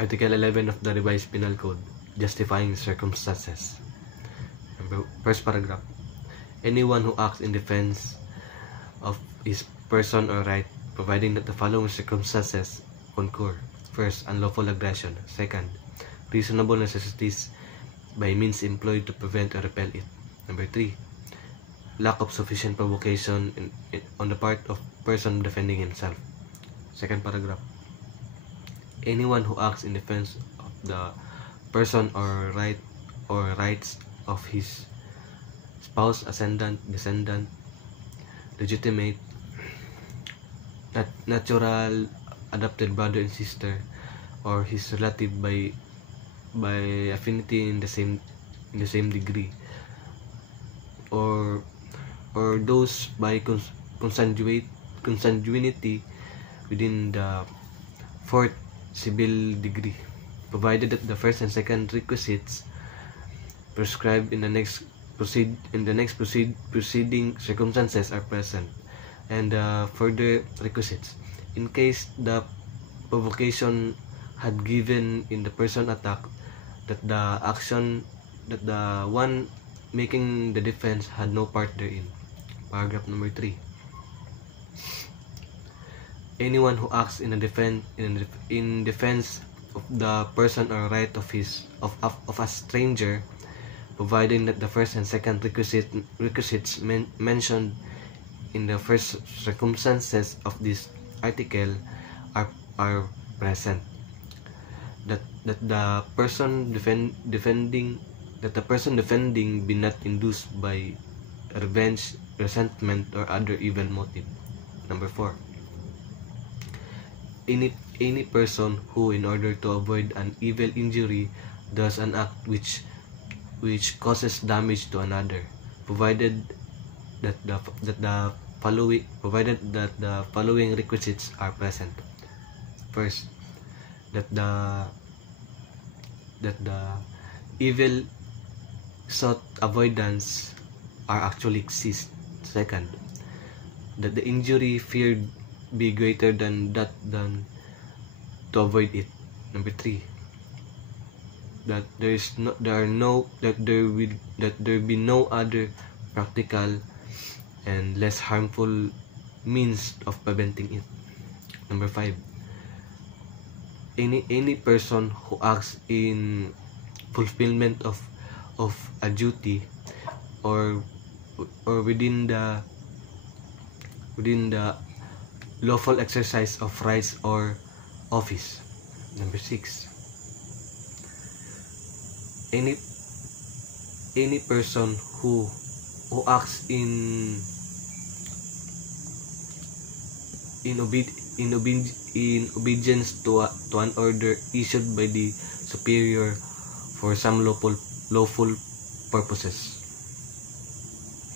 Article 11 of the Revised Penal Code, justifying circumstances. First paragraph. Anyone who acts in defense of his person or right, providing that the following circumstances concur. First, unlawful aggression. Second, reasonable necessities by means employed to prevent or repel it. Number 3, lack of sufficient provocation on the part of person defending himself. Second paragraph. Anyone who acts in defense of the person or right or rights of his spouse, ascendant, descendant, legitimate, natural, adopted brother and sister, or his relative by affinity in the same degree, or those by consanguinity within the fourth civil degree, provided that the first and second requisites prescribed in the next preceding circumstances are present, and further requisites. In case the provocation had given in the person attacked, that the action that the one making the defense had no part therein. Paragraph number 3. Anyone who acts in defense of the person or right of a stranger, providing that the first and second requisites mentioned in the first circumstances of this article are present, that the person defending be not induced by revenge, resentment, or other evil motive. Number 4. Any person who, in order to avoid an evil injury, does an act which causes damage to another, provided that the following requisites are present. First, that the evil sought avoidance are actually exist. Second, that the injury feared be greater than to avoid it. Number 3, that there be no other practical and less harmful means of preventing it. Number 5, any person who acts in fulfillment of a duty or within the lawful exercise of rights or office. Number 6, any person who acts in obedience to an order issued by the superior for some lawful purposes.